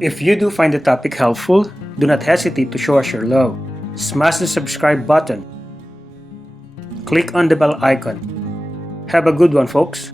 If you do find the topic helpful, do not hesitate to show us your love. Smash the subscribe button. Click on the bell icon. Have a good one, folks.